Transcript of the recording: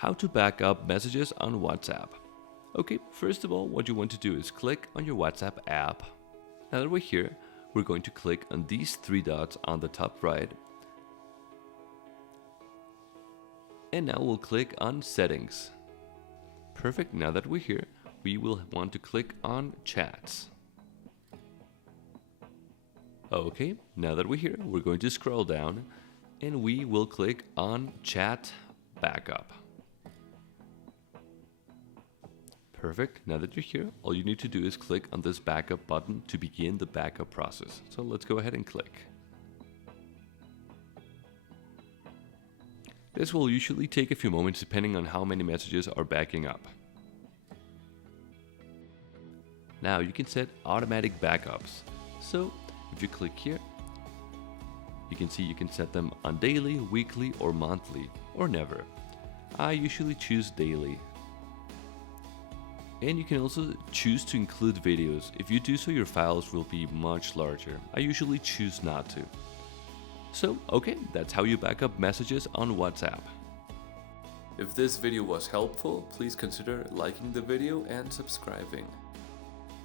How to back up messages on WhatsApp. Okay, first of all, what you want to do is click on your WhatsApp app. Now that we're here, we're going to click on these three dots on the top right. And now we'll click on Settings. Perfect, now that we're here, we will want to click on Chats. Okay, now that we're here, we're going to scroll down and we will click on Chat Backup. Perfect, now that you're here, all you need to do is click on this backup button to begin the backup process. So let's go ahead and click. This will usually take a few moments depending on how many messages are backing up. Now you can set automatic backups. So if you click here, you can see you can set them on daily, weekly, or monthly, or never. I usually choose daily. And you can also choose to include videos. If you do so, your files will be much larger. I usually choose not to. So, okay, that's how you back up messages on WhatsApp. If this video was helpful, please consider liking the video and subscribing.